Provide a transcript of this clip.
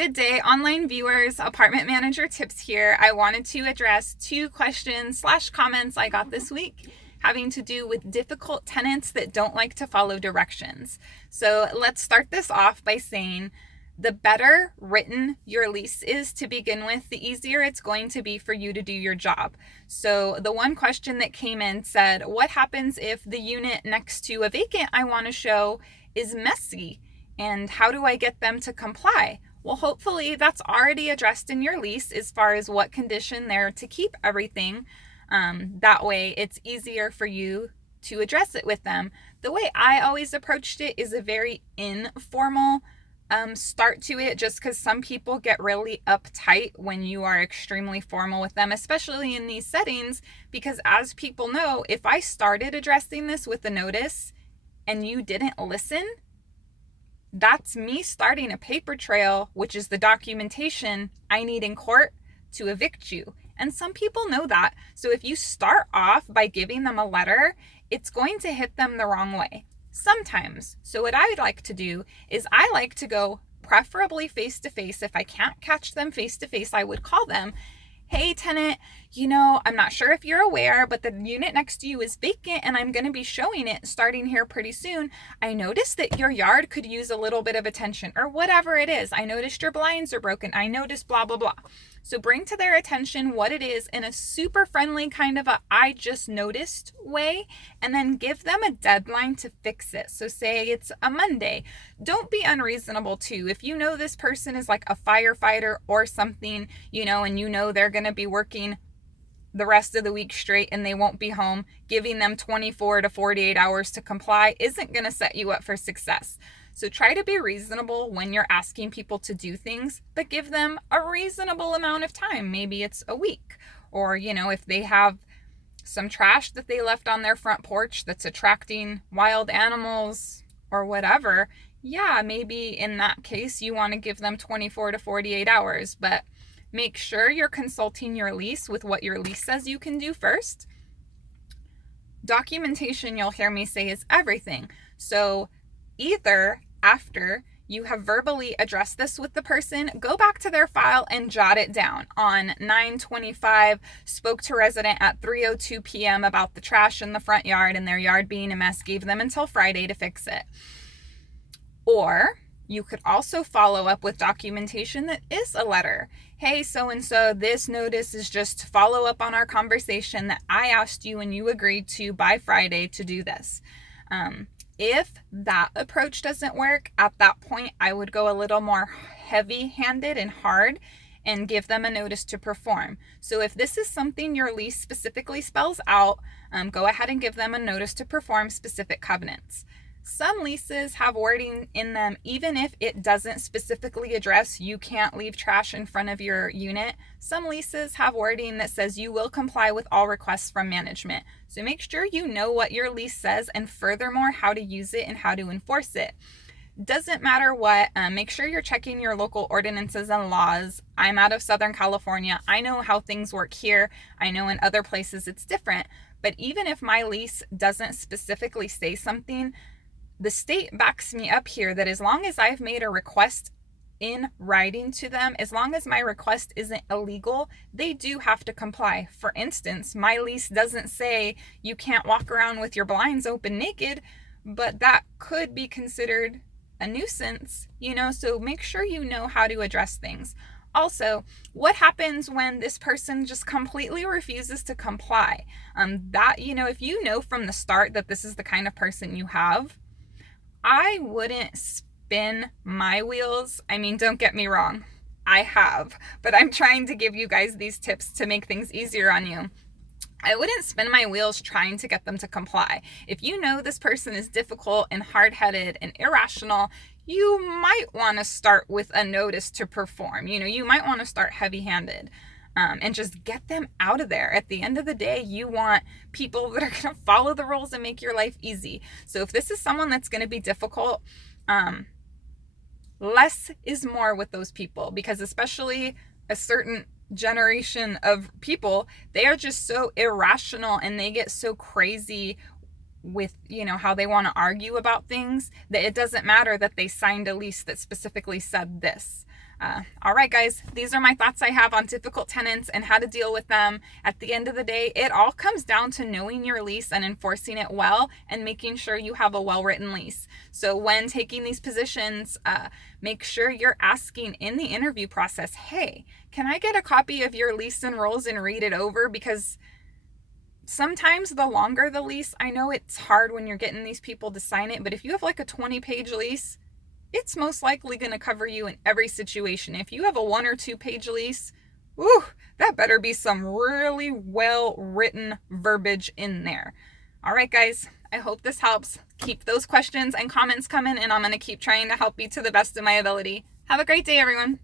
Good day, online viewers. Apartment manager tips here. I wanted to address two questions/comments I got this week having to do with difficult tenants that don't like to follow directions. So let's start this off by saying the better written your lease is to begin with, the easier it's going to be for you to do your job. So the one question that came in said, what happens if the unit next to a vacant I want to show is messy? And how do I get them to comply? Well, hopefully that's already addressed in your lease as far as what condition they're to keep everything. That way it's easier for you to address it with them. The way I always approached it is a very informal start to it, just because some people get really uptight when you are extremely formal with them, especially in these settings, because as people know, if I started addressing this with a notice and you didn't listen, that's me starting a paper trail, which is the documentation I need in court to evict you. And some people know that. So if you start off by giving them a letter, it's going to hit them the wrong way sometimes. So what I like to do is I like to go preferably face to face. If I can't catch them face to face, I would call them. Hey tenant, I'm not sure if you're aware, but the unit next to you is vacant and I'm going to be showing it starting here pretty soon. I noticed that your yard could use a little bit of attention, or whatever it is. I noticed your blinds are broken. I noticed blah, blah, blah. So bring to their attention what it is in a super friendly kind of a I just noticed way, and then give them a deadline to fix it. So say it's a Monday. Don't be unreasonable too. If you know this person is like a firefighter or something, and they're going to be working the rest of the week straight and they won't be home, giving them 24 to 48 hours to comply isn't going to set you up for success. So try to be reasonable when you're asking people to do things, but give them a reasonable amount of time. Maybe it's a week, or, if they have some trash that they left on their front porch that's attracting wild animals or whatever, yeah, maybe in that case you want to give them 24 to 48 hours, but make sure you're consulting your lease with what your lease says you can do first. Documentation, you'll hear me say, is everything. So either after you have verbally addressed this with the person, go back to their file and jot it down. On 9/25, spoke to resident at 3:02 p.m. about the trash in the front yard and their yard being a mess, gave them until Friday to fix it. Or you could also follow up with documentation that is a letter. Hey, so-and-so, this notice is just to follow up on our conversation that I asked you and you agreed to by Friday to do this. If that approach doesn't work, at that point, I would go a little more heavy-handed and hard and give them a notice to perform. So if this is something your lease specifically spells out, go ahead and give them a notice to perform specific covenants. Some leases have wording in them, even if it doesn't specifically address you can't leave trash in front of your unit. Some leases have wording that says you will comply with all requests from management. So make sure you know what your lease says, and furthermore, how to use it and how to enforce it. Doesn't matter what, make sure you're checking your local ordinances and laws. I'm out of Southern California. I know how things work here. I know in other places it's different. But even if my lease doesn't specifically say something, the state backs me up here that as long as I've made a request in writing to them, as long as my request isn't illegal, they do have to comply. For instance, my lease doesn't say you can't walk around with your blinds open naked, but that could be considered a nuisance, so make sure you know how to address things. Also, what happens when this person just completely refuses to comply? If you know from the start that this is the kind of person you have, I wouldn't spin my wheels. Don't get me wrong, I have, but I'm trying to give you guys these tips to make things easier on you. I wouldn't spin my wheels trying to get them to comply. If you know this person is difficult and hard-headed and irrational, you might want to start with a notice to perform. You might want to start heavy-handed. And just get them out of there. At the end of the day, you want people that are going to follow the rules and make your life easy. So if this is someone that's going to be difficult, less is more with those people, because especially a certain generation of people, they are just so irrational and they get so crazy with, how they want to argue about things, that it doesn't matter that they signed a lease that specifically said this. All right, guys, these are my thoughts I have on difficult tenants and how to deal with them. At the end of the day, it all comes down to knowing your lease and enforcing it well and making sure you have a well-written lease. So when taking these positions, make sure you're asking in the interview process, hey, can I get a copy of your lease and rules and read it over? Because sometimes the longer the lease, I know it's hard when you're getting these people to sign it, but if you have like a 20-page lease, it's most likely going to cover you in every situation. If you have a 1 or 2 page lease, that better be some really well written verbiage in there. All right, guys, I hope this helps. Keep those questions and comments coming, and I'm going to keep trying to help you to the best of my ability. Have a great day, everyone.